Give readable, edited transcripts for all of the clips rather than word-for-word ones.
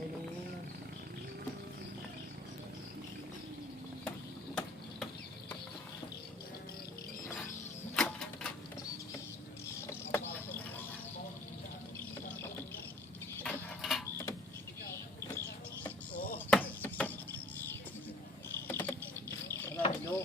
ini. Halo.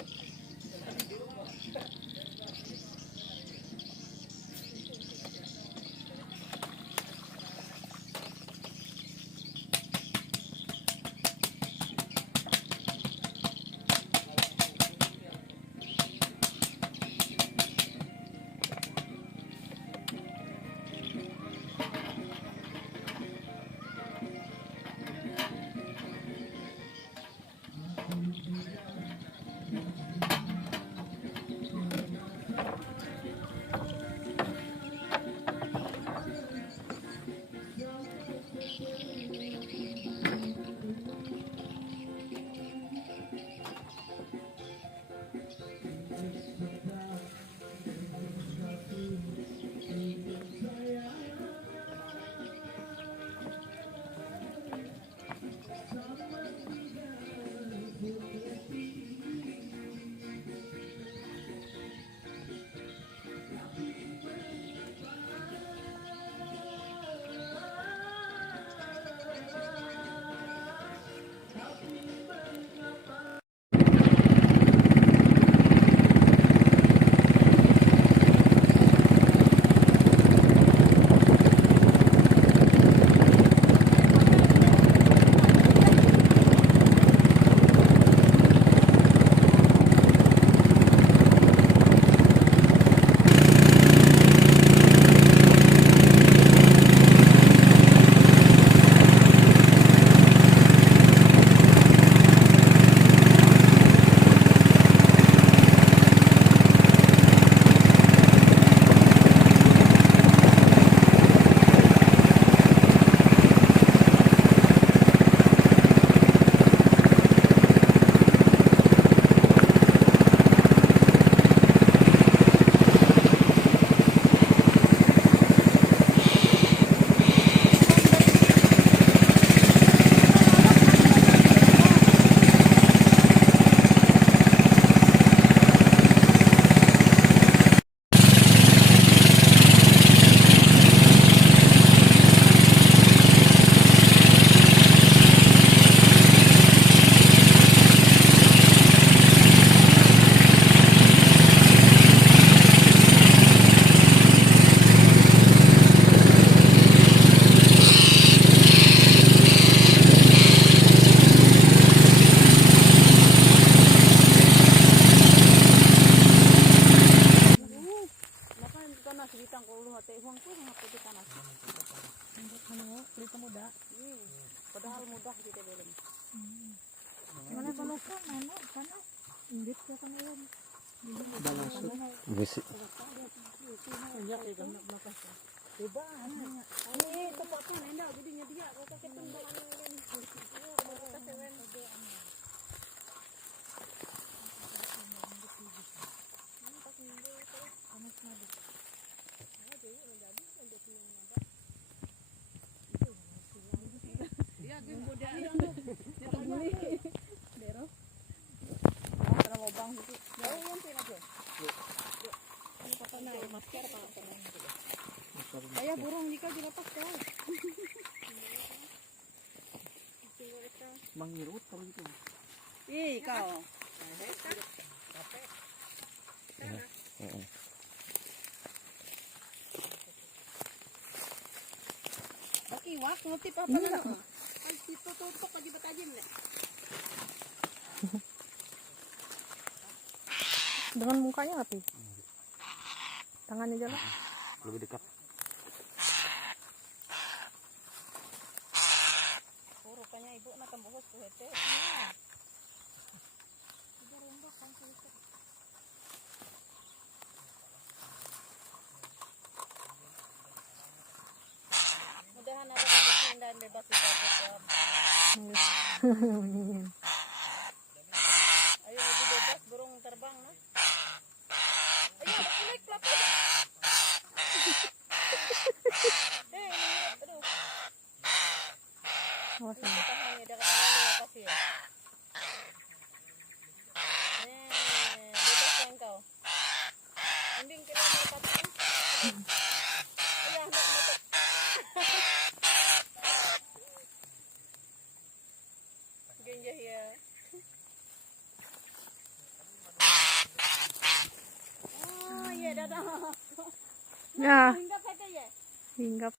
Padahal mudah gitu belum. Mana palukan, mana panas, indit ya kan yun. Besi. Iya itu makas. Coba. Ini tepatnya enggak jadinya dia kalau pakai tumbang ini. Kita sewen. Ayah burung jika dilepas kan. Mengirut kalau gitu. Ih kau. Baki wak ngutip apa nana? Ay itu tutup lagi batajin deh. Dengan mukanya api. Tangannya jalan. Lebih dekat. Oh, rupanya ibu nak tembus tuh hete. Mudahan ada rezeki dan bebas kita job. Ayo lebih bebas burung terbang nah. Ayo naik pelapor. Aduh. dah. Ya, Hinggap kata ya. hinggap.